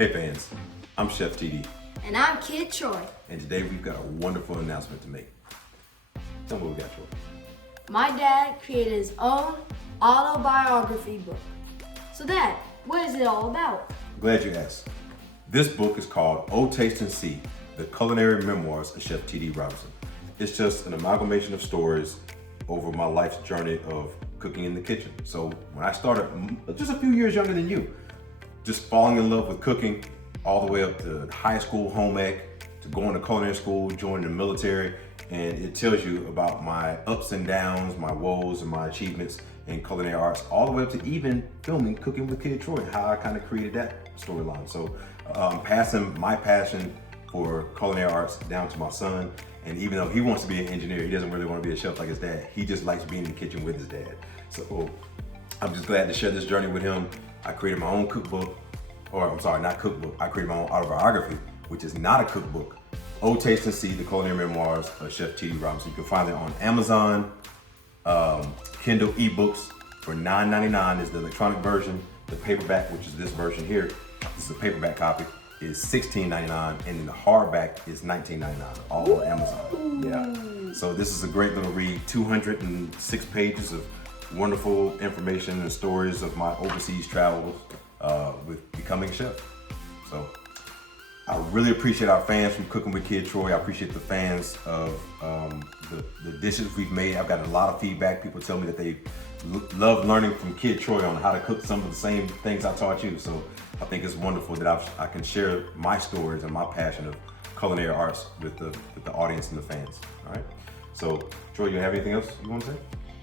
Hey fans, I'm Chef TD. And I'm Kid Troy. And today we've got a wonderful announcement to make. Tell me what we got, Troy. My dad created his own autobiography book. So Dad, what is it all about? Glad you asked. This book is called Oh Taste and See, the Culinary Memoirs of Chef TD Robinson. It's just an amalgamation of stories over my life's journey of cooking in the kitchen. So when I started, just a few years younger than you, just falling in love with cooking all the way up to high school, home ec, to going to culinary school, joining the military, and it tells you about my ups and downs, my woes and my achievements in culinary arts, all the way up to even filming Cooking with Kid Troy, how I kind of created that storyline. So I'm passing my passion for culinary arts down to my son, and even though he wants to be an engineer, he doesn't really want to be a chef like his dad. He just likes being in the kitchen with his dad. So I'm just glad to share this journey with him. I created my own cookbook, or I'm sorry, not cookbook. I created my own autobiography, which is not a cookbook. Oh Taste and See, the Culinary Memoirs of Chef TD Robinson. You can find it on Amazon, Kindle ebooks for $9.99 is the electronic version. The paperback, which is this version here, this is a paperback copy, is $16.99, and then the hardback is $19.99, all on Amazon. Yeah. So this is a great little read, 206 pages of wonderful information and stories of my overseas travels with becoming a chef. So I really appreciate our fans from Cooking with Kid Troy. I appreciate the fans of the dishes we've made. I've got a lot of feedback. People tell me that they love learning from Kid Troy on how to cook some of the same things I taught you. So I think it's wonderful that I can share my stories and my passion of culinary arts with the audience and the fans. All right. So Troy, you have anything else you want to say?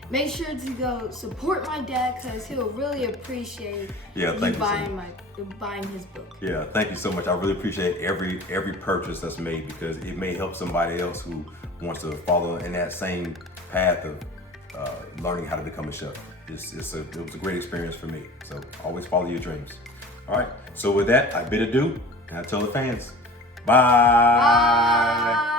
Make sure to go support my dad because he'll really appreciate you buying his book. Yeah, thank you so much. I really appreciate every purchase that's made because it may help somebody else who wants to follow in that same path of learning how to become a chef. It was a great experience for me. So always follow your dreams. All right. So with that, I bid adieu and I tell the fans, bye. Bye.